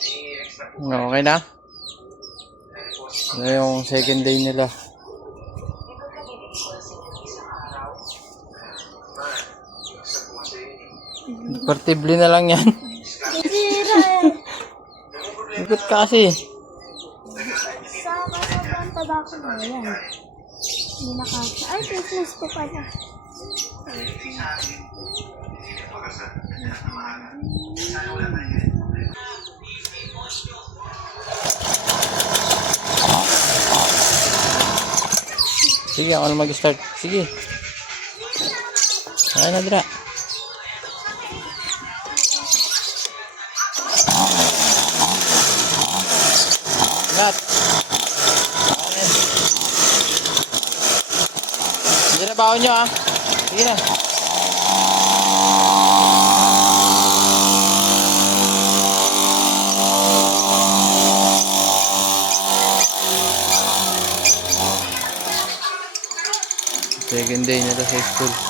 Okay na? Ito yung second day nila. Portable na lang yan. Ikot ka kasi. Sa sobrang tabako na yan. Hindi nakasa. Ay, Christmas ko pala. Sige, ako na mag-start. Sige. Ayan na, Dra. Ingat. Ayan. Sige na, baon nyo, ha. Sige na. Second day nila sa school.